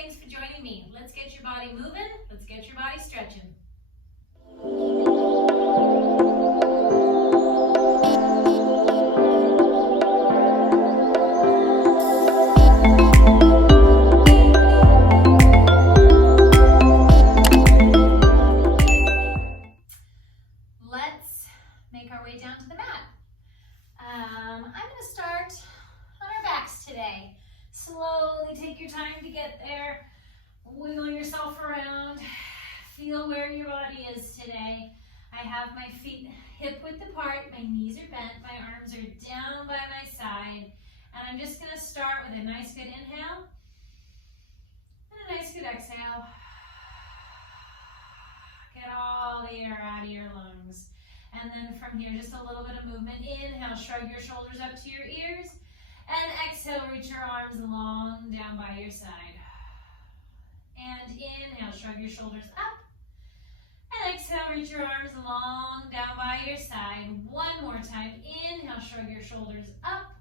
thanks for joining me. Let's get your body moving. Let's get your body stretching. Let's make our way down to the mat. I'm going to start on our backs today. Slowly take your time to get there. Wiggle yourself around. Feel where your body is today. I have my feet hip width apart. My knees are bent. My arms are down by my side. And I'm just going to start with a nice good inhale and a nice good exhale. Get all the air out of your lungs. And then from here, just a little bit of movement. Inhale, shrug your shoulders up to your ears. And exhale, reach your arms long down by your side. And inhale, shrug your shoulders up. And exhale, reach your arms long down by your side. One more time. Inhale, shrug your shoulders up.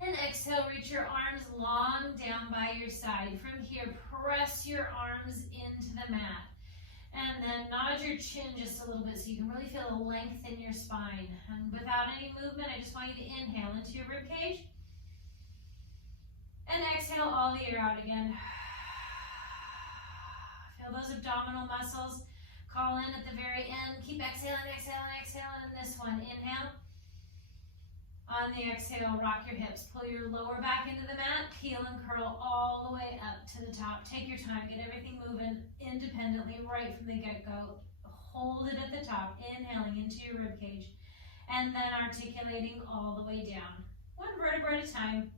And exhale, reach your arms long down by your side. From here, press your arms into the mat. And then nod your chin just a little bit so you can really feel the length in your spine. And without any movement, I just want you to inhale into your ribcage. And exhale all the air out again. Feel those abdominal muscles. Call in at the very end. Keep exhaling, exhaling, exhaling. And this one, inhale. On the exhale, rock your hips. Pull your lower back into the mat. Peel and curl all the way up to the top. Take your time. Get everything moving independently right from the get-go. Hold it at the top. Inhaling into your ribcage. And then articulating all the way down. One vertebra at a time.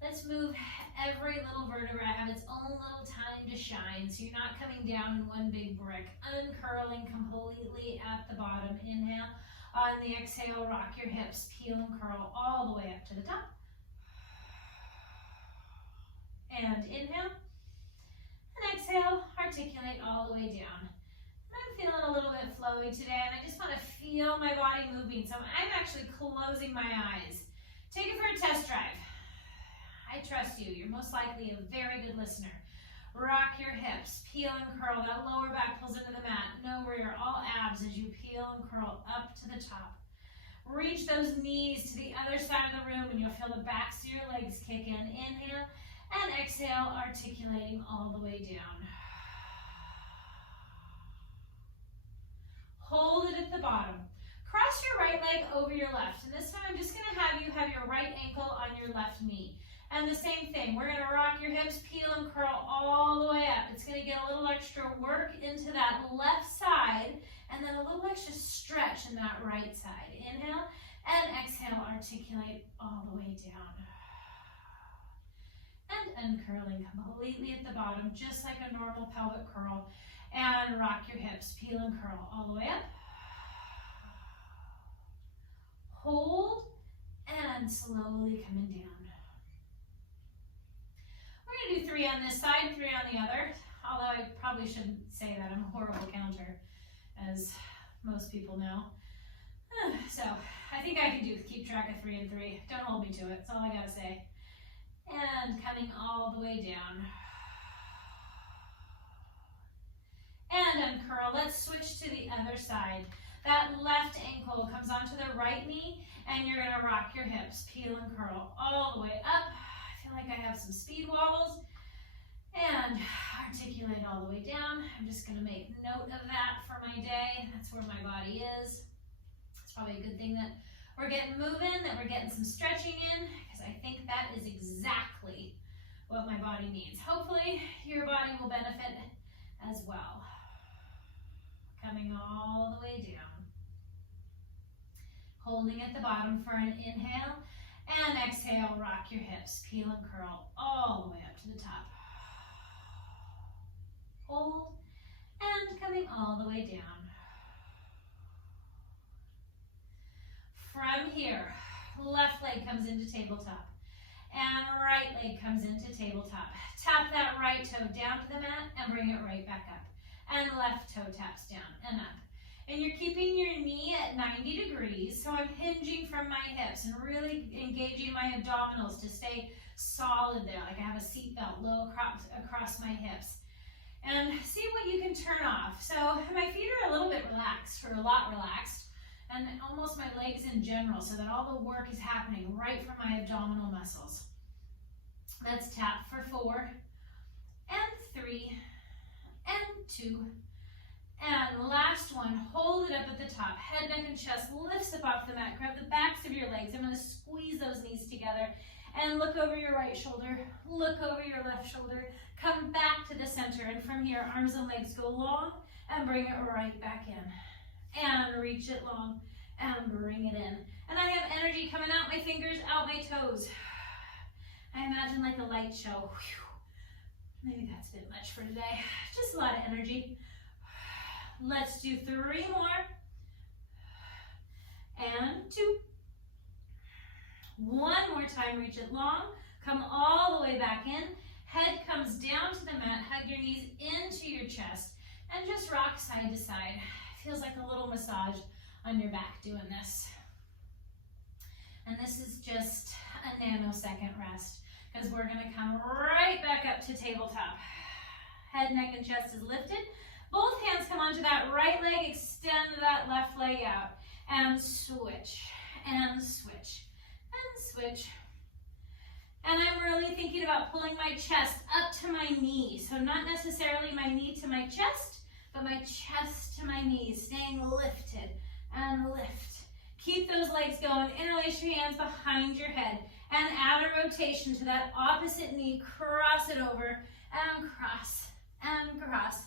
Let's move every little vertebra. Have its own little time to shine. So you're not coming down in one big brick. Uncurling completely at the bottom. Inhale. On the exhale, rock your hips, peel and curl all the way up to the top. And inhale. And exhale, articulate all the way down. And I'm feeling a little bit flowy today, and I just want to feel my body moving. So I'm actually closing my eyes. Take it for a test drive. I trust you. You're most likely a very good listener. Rock your hips, peel and curl. That lower back pulls into the mat. Know where you're all abs as you peel and curl up to the top. Reach those knees to the other side of the room and you'll feel the backs of your legs kick in. Inhale and exhale, articulating all the way down. Hold it at the bottom. Cross your right leg over your left. And this time I'm just going to have you have your right ankle on your left knee. And the same thing, we're going to rock your hips, peel and curl all the way up. It's going to get a little extra work into that left side and then a little extra stretch in that right side. Inhale and exhale, articulate all the way down. And uncurling completely at the bottom, just like a normal pelvic curl. And rock your hips, peel and curl all the way up. Hold and slowly coming down. We're going to do 3 on this side, 3 on the other. Although I probably shouldn't say that. I'm a horrible counter, as most people know. So I think I can keep track of 3 and 3. Don't hold me to it. That's all I got to say. And coming all the way down. And uncurl. Let's switch to the other side. That left ankle comes onto the right knee, and you're going to rock your hips, peel and curl all the way up. I feel like I have some speed wobbles. And articulate all the way down. I'm just going to make note of that for my day. That's where my body is. It's probably a good thing that we're getting moving, that we're getting some stretching in, because I think that is exactly what my body needs. Hopefully your body will benefit as well. Coming all the way down. Holding at the bottom for an inhale. And exhale, rock your hips, peel and curl all the way up to the top. Hold, and coming all the way down. From here, left leg comes into tabletop, and right leg comes into tabletop. Tap that right toe down to the mat, and bring it right back up. And left toe taps down and up. And you're keeping your knee at 90 degrees, so I'm hinging from my hips and really engaging my abdominals to stay solid solid there, like I have a seat belt low across my hips. And see what you can turn off. So my feet are a little bit relaxed, or a lot relaxed, and almost my legs in general, so that all the work is happening right from my abdominal muscles. Let's tap for 4, and 3, and 2, and last one. Hold it up at the top. Head, neck, and chest lifts up off the mat. Grab the backs of your legs. I'm going to squeeze those knees together and look over your right shoulder. Look over your left shoulder. Come back to the center, and from here, arms and legs go long and bring it right back in. And reach it long and bring it in. And I have energy coming out my fingers, out my toes. I imagine like a light show. Whew. Maybe that's a bit much for today. Just a lot of energy. Let's do 3 more. And 2. One more time, reach it long. Come all the way back in. Head comes down to the mat. Hug your knees into your chest. And just rock side to side. Feels like a little massage on your back doing this. And this is just a nanosecond rest, because we're going to come right back up to tabletop. Head, neck, and chest is lifted. Both hands come onto that right leg. Extend that left leg out. And switch. And switch. And switch. And I'm really thinking about pulling my chest up to my knee. So not necessarily my knee to my chest, but my chest to my knees, staying lifted and lift. Keep those legs going. Interlace your hands behind your head and add a rotation to that opposite knee. Cross it over and cross and cross.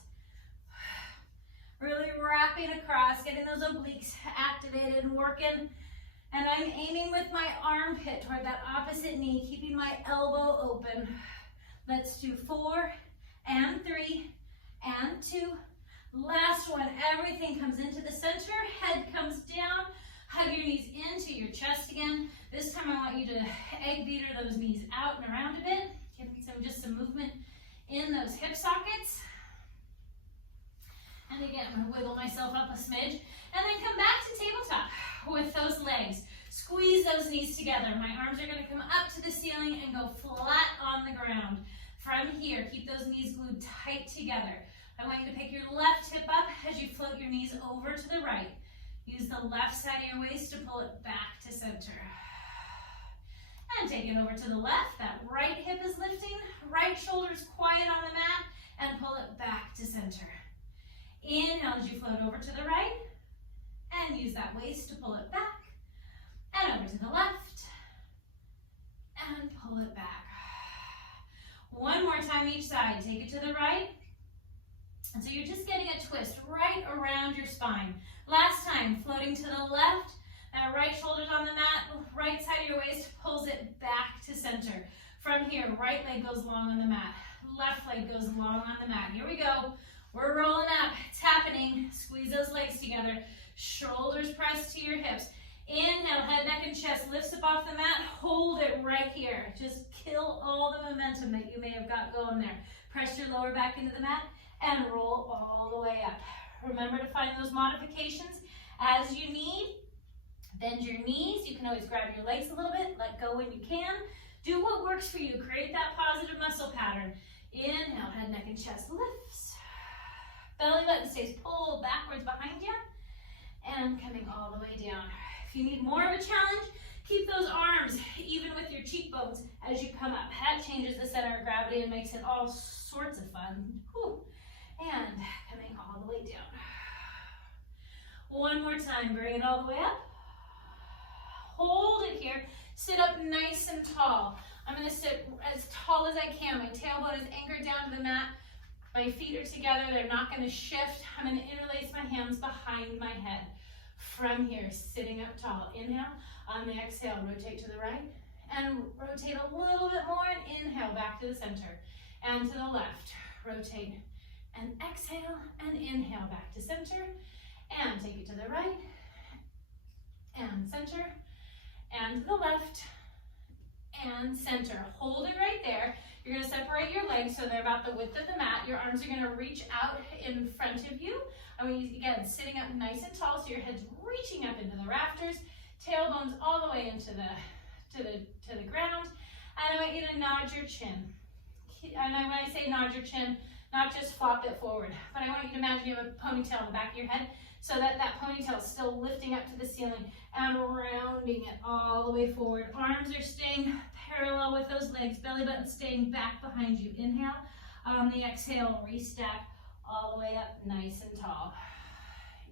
Really wrapping across, getting those obliques activated and working. And I'm aiming with my armpit toward that opposite knee, keeping my elbow open. Let's do 4 and 3 and 2. Last one, everything comes into the center, head comes down, hug your knees into your chest again. This time I want you to egg beater those knees out and around a bit, giving just some movement in those hip sockets. And again, I'm going to wiggle myself up a smidge, and then come back to tabletop with those legs. Squeeze those knees together. My arms are going to come up to the ceiling and go flat on the ground. From here, keep those knees glued tight together. I want you to pick your left hip up as you float your knees over to the right. Use the left side of your waist to pull it back to center. And take it over to the left. That right hip is lifting. Right shoulder's quiet on the mat. And pull it back to center. Inhale as you float over to the right. And use that waist to pull it back. And over to the left. And pull it back. One more time each side. Take it to the right. And so you're just getting a twist right around your spine. Last time, floating to the left. That right shoulder's on the mat. Right side of your waist pulls it back to center. From here, right leg goes long on the mat. Left leg goes long on the mat. Here we go. We're rolling up. It's happening. Squeeze those legs together. Shoulders pressed to your hips. Inhale, head, neck, and chest lifts up off the mat. Hold it right here. Just kill all the momentum that you may have got going there. Press your lower back into the mat and roll all the way up. Remember to find those modifications as you need. Bend your knees. You can always grab your legs a little bit. Let go when you can. Do what works for you. Create that positive muscle pattern. Inhale, head, neck, and chest lifts. Belly button stays pulled backwards behind you. And coming all the way down. If you need more of a challenge, keep those arms even with your cheekbones as you come up. That changes the center of gravity and makes it all sorts of fun. Whew. And coming all the way down. One more time, bring it all the way up. Hold it here. Sit up nice and tall. I'm going to sit as tall as I can. My tailbone is anchored down to the mat. My feet are together. They're not going to shift. I'm going to interlace my hands behind my head. From here, sitting up tall. Inhale. On the exhale, rotate to the right. And rotate a little bit more. And inhale, back to the center. And to the left. Rotate. And exhale. And inhale, back to center. And take it to the right. And center. And to the left. And center. Hold it right there. You're going to separate your legs so they're about the width of the mat. Your arms are going to reach out in front of you. I mean, again, sitting up nice and tall so your head's reaching up into the rafters. Tailbones all the way into the ground. And I want you to nod your chin. And when I say nod your chin, not just flop it forward, but I want you to imagine you have a ponytail on the back of your head so that that ponytail is still lifting up to the ceiling and rounding it all the way forward. Arms are staying parallel with those legs, belly button staying back behind you. Inhale. On the exhale, restack all the way up, nice and tall.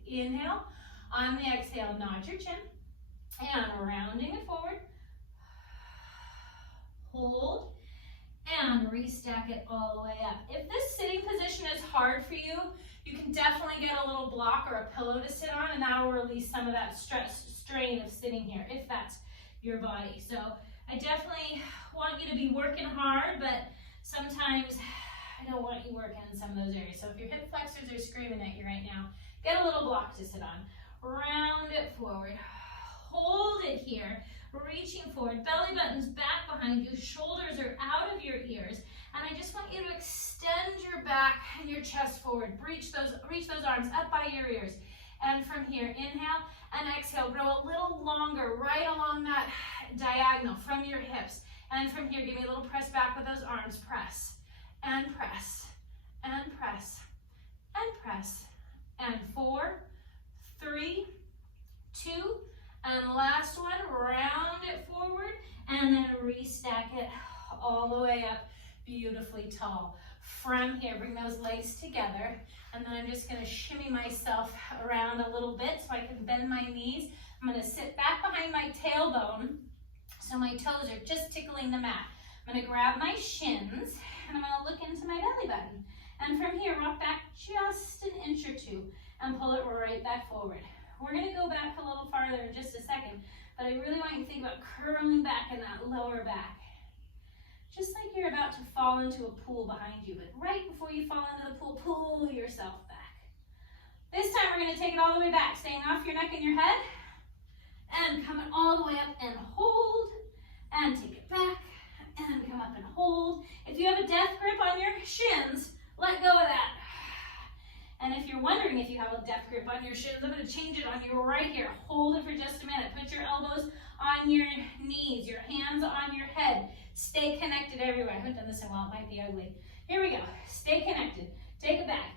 Inhale. On the exhale, nod your chin and rounding it forward. Hold. And restack it all the way up. If this sitting position is hard for you, you can definitely get a little block or a pillow to sit on, and that will release some of that strain of sitting here, if that's your body. So I definitely want you to be working hard, but sometimes I don't want you working in some of those areas. So if your hip flexors are screaming at you right now, get a little block to sit on. Round it forward. Hold it here. Reaching forward, belly button's back behind you, shoulders are out of your ears, and I just want you to extend your back and your chest forward. Reach those arms up by your ears. And from here, inhale and exhale, grow a little longer, right along that diagonal from your hips. And from here, give me a little press back with those arms. Press, and press, and press, and press. And 4, 3, 2, and last one, round it forward, and then restack it all the way up, beautifully tall. From here, bring those legs together, and then I'm just gonna shimmy myself around a little bit so I can bend my knees. I'm gonna sit back behind my tailbone, so my toes are just tickling the mat. I'm gonna grab my shins, and I'm gonna look into my belly button. And from here, rock back just an inch or two, and pull it right back forward. We're going to go back a little farther in just a second, but I really want you to think about curling back in that lower back. Just like you're about to fall into a pool behind you, but right before you fall into the pool, pull yourself back. This time we're going to take it all the way back, staying off your neck and your head, and coming all the way up and hold, and take it back, and come up and hold. If you have a death grip on your shins, let go of that. And if you're wondering if you have a death grip on your shins, I'm going to change it on you right here. Hold it for just a minute. Put your elbows on your knees, your hands on your head. Stay connected everywhere. I haven't done this in a while. It might be ugly. Here we go. Stay connected. Take it back.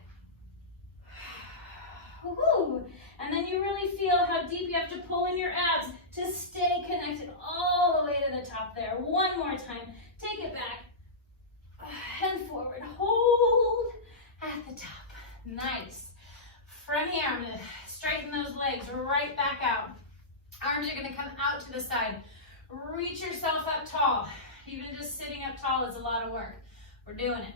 Woo-hoo. And then you really feel how deep you have to pull in your abs to stay connected all the way to the top there. One more time. Take it back and forward. Hold at the top. Nice. From here, I'm going to straighten those legs right back out. Arms are going to come out to the side. Reach yourself up tall. Even just sitting up tall is a lot of work. We're doing it.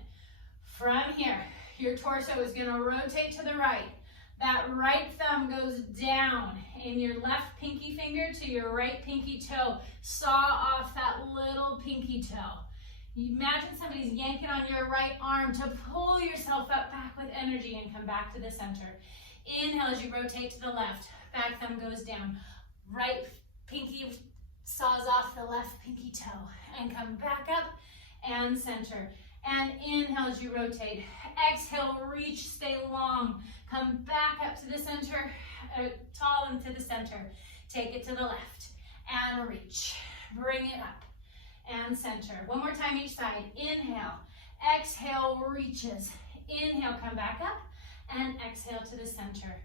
From here, your torso is going to rotate to the right. That right thumb goes down in your left pinky finger to your right pinky toe. Saw off that little pinky toe. You imagine somebody's yanking on your right arm to pull yourself up back with energy and come back to the center. Inhale as you rotate to the left. Back thumb goes down. Right pinky saws off the left pinky toe and come back up and center. And inhale as you rotate. Exhale, reach, stay long. Come back up to the center, tall and to the center. Take it to the left and reach. Bring it up and center. One more time each side. Inhale, exhale, reaches. Inhale, come back up, and exhale to the center.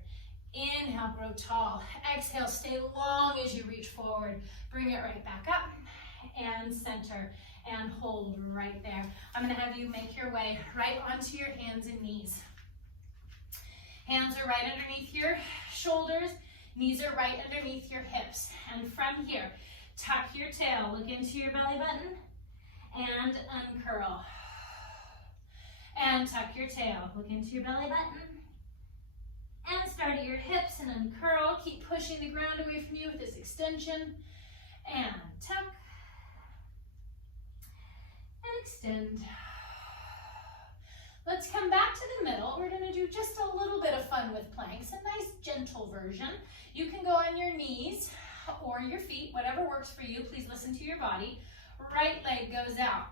Inhale, grow tall. Exhale, stay long as you reach forward. Bring it right back up and center and hold right there. I'm going to have you make your way right onto your hands and knees. Hands are right underneath your shoulders. Knees are right underneath your hips. And from here, tuck your tail, look into your belly button, and uncurl. And tuck your tail, look into your belly button, and start at your hips and uncurl. Keep pushing the ground away from you with this extension. And tuck, and extend. Let's come back to the middle. We're going to do just a little bit of fun with planks, a nice gentle version. You can go on your knees or your feet, whatever works for you. Please listen to your body. Right leg goes out.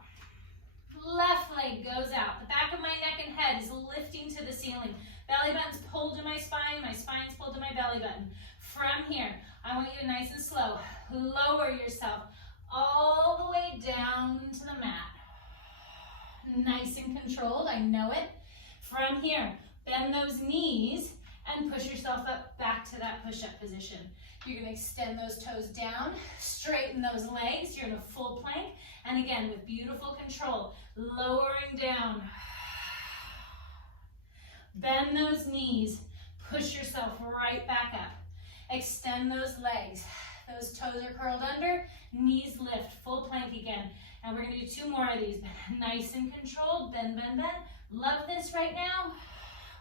Left leg goes out. The back of my neck and head is lifting to the ceiling. Belly button's pulled to my spine's pulled to my belly button. From here, I want you to nice and slow, lower yourself all the way down to the mat. Nice and controlled, I know it. From here, bend those knees and push yourself up back to that push-up position. You're gonna extend those toes down, straighten those legs. You're in a full plank. And again, with beautiful control, lowering down. Bend those knees, push yourself right back up. Extend those legs. Those toes are curled under, knees lift, full plank again. And we're gonna do 2 more of these. Nice and controlled, bend, bend, bend. Love this right now.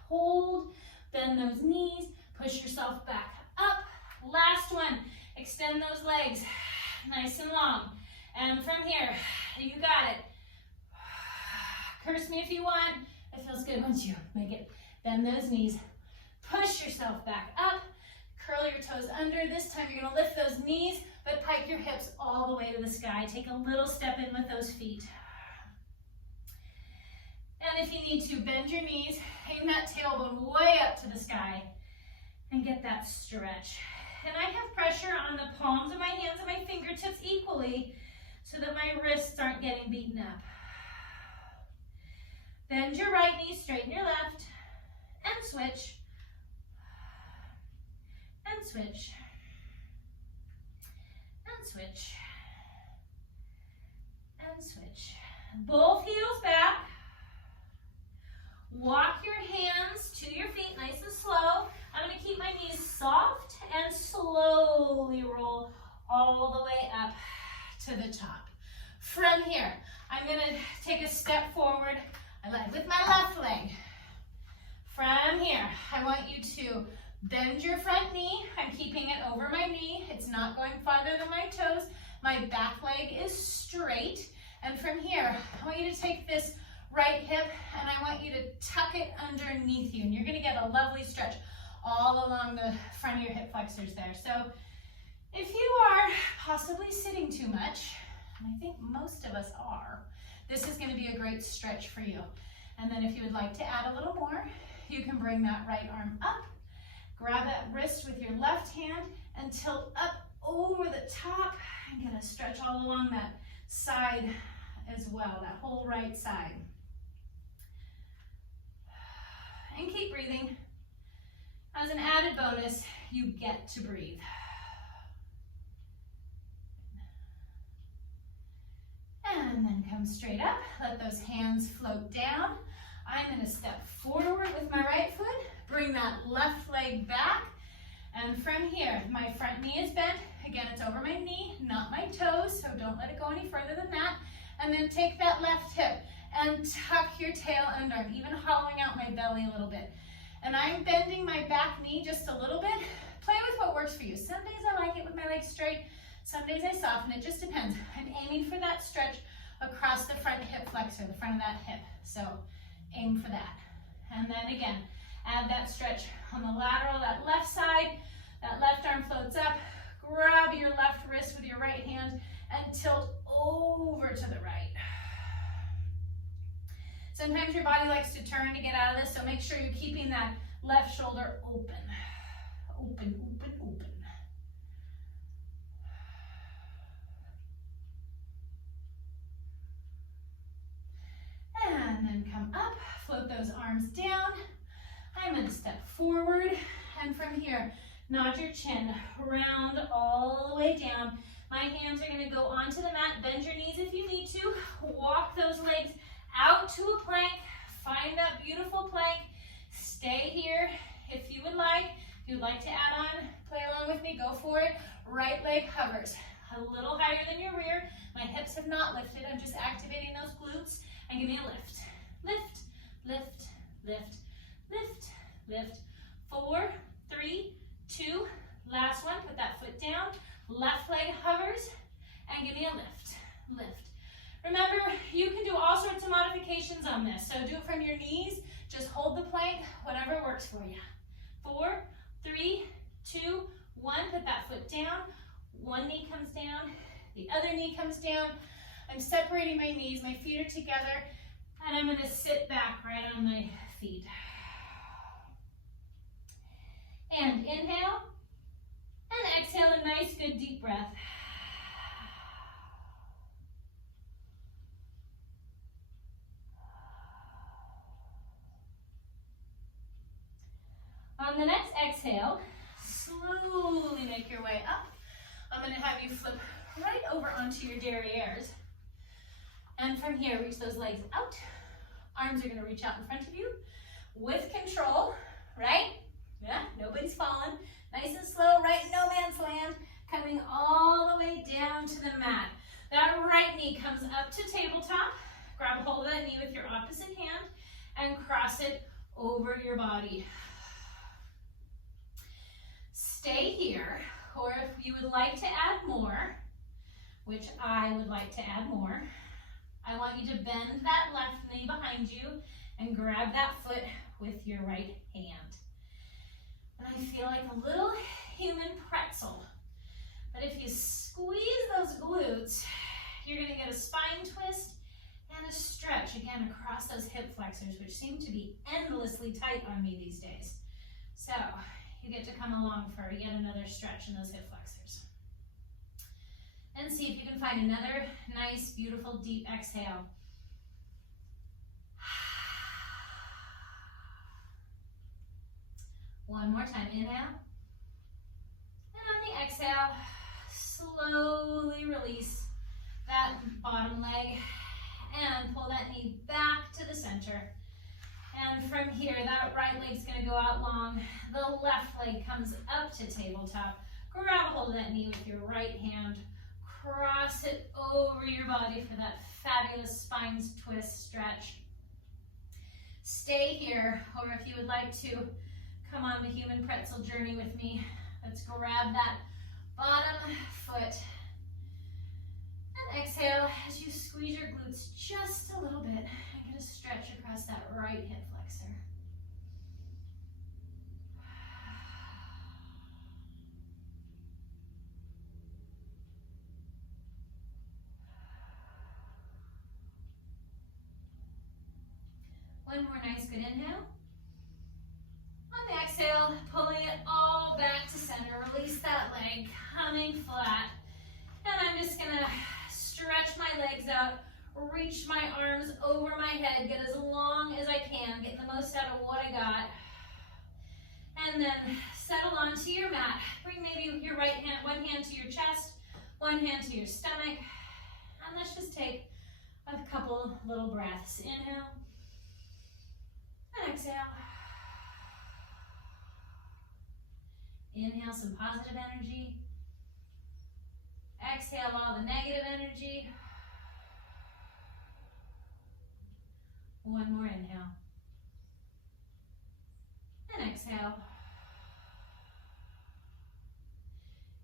Hold, bend those knees, push yourself back up. Last one, extend those legs, nice and long. And from here, you got it. Curse me if you want. It feels good once you make it. Bend those knees, push yourself back up. Curl your toes under. This time you're gonna lift those knees, but pike your hips all the way to the sky. Take a little step in with those feet. And if you need to, bend your knees, aim that tailbone way up to the sky, and get that stretch. And I have pressure on the palms of my hands and my fingertips equally so that my wrists aren't getting beaten up. Bend your right knee, straighten your left, and switch. And switch. And switch. And switch. Both heels back. Walk your hands to your feet nice and slow. I'm going to keep my knees soft and slowly roll all the way up to the top. From here, I'm going to take a step forward with my left leg. From here, I want you to bend your front knee. I'm keeping it over my knee. It's not going farther than my toes. My back leg is straight. And from here, I want you to take this right hip and I want you to tuck it underneath you. And you're gonna get a lovely stretch all along the front of your hip flexors there. So if you are possibly sitting too much, and I think most of us are, this is gonna be a great stretch for you. And then if you would like to add a little more, you can bring that right arm up, grab that wrist with your left hand and tilt up over the top and get a stretch all along that side as well, that whole right side. And keep breathing. As an added bonus, you get to breathe. And then come straight up. Let those hands float down. I'm going to step forward with my right foot. Bring that left leg back. And from here, my front knee is bent. Again, it's over my knee, not my toes, so don't let it go any further than that. And then take that left hip and tuck your tail under, even hollowing out my belly a little bit. And I'm bending my back knee just a little bit. Play with what works for you. Some days I like it with my legs straight. Some days I soften. It just depends. I'm aiming for that stretch across the front hip flexor, the front of that hip. So aim for that. And then again, add that stretch on the lateral, that left side. That left arm floats up. Grab your left wrist with your right hand and tilt over to the right. Sometimes your body likes to turn to get out of this, so make sure you're keeping that left shoulder open. Open, open, open. And then come up, float those arms down. I'm going to step forward, and from here, nod your chin, round all the way down. My hands are going to go onto the mat. Bend your knees if you need to. Walk those legs out to a plank. Find that beautiful plank. Stay here if you would like. If you'd like to add on, play along with me, go for it. Right leg hovers a little higher than your rear. My hips have not lifted. I'm just activating those glutes. And give me a lift. Lift, lift, lift, lift, lift. 4, 3, 2, last one. Put that foot down. Left leg hovers. And give me a lift, lift. Remember, you can do all sorts of modifications on this. So do it from your knees. Just hold the plank, whatever works for you. 4, 3, 2, 1. Put that foot down. One knee comes down. The other knee comes down. I'm separating my knees. My feet are together. And I'm going to sit back right on my feet. And inhale. And exhale a nice, good, deep breath. On the next exhale, slowly make your way up. I'm going to have you flip right over onto your derrieres. And from here, reach those legs out. Arms are going to reach out in front of you with control, right? Yeah, nobody's falling. Nice and slow, right in no man's land. Coming all the way down to the mat. That right knee comes up to tabletop. Grab hold of that knee with your opposite hand and cross it over your body. Stay here, or if you would like to add more, which I would like to add more, I want you to bend that left knee behind you and grab that foot with your right hand. And I feel like a little human pretzel. But if you squeeze those glutes, you're going to get a spine twist and a stretch, again, across those hip flexors, which seem to be endlessly tight on me these days. So you get to come along for yet another stretch in those hip flexors. And see if you can find another nice, beautiful, deep exhale. One more time, inhale. And on the exhale, slowly release that bottom leg and pull that knee back to the center. And from here, that right leg's gonna go out long. The left leg comes up to tabletop. Grab a hold of that knee with your right hand. Cross it over your body for that fabulous spine twist stretch. Stay here, or if you would like to come on the human pretzel journey with me, let's grab that bottom foot. And exhale as you squeeze your glutes just a little bit and get a stretch across that right hip flexor. One more nice good inhale. On the exhale, pulling it all back to center. Release that leg, coming flat. And I'm just gonna stretch my legs out, reach my arms over my head, get as long as I can, get the most out of what I got. And then settle onto your mat. Bring maybe your right hand, one hand to your chest, one hand to your stomach. And let's just take a couple little breaths. Inhale. And exhale. Inhale some positive energy. Exhale all the negative energy. One more inhale. And exhale.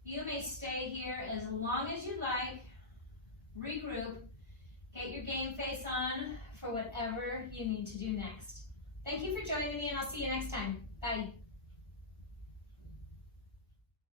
You may stay here as long as you like. Regroup. Get your game face on for whatever you need to do next. Thank you for joining me, and I'll see you next time. Bye.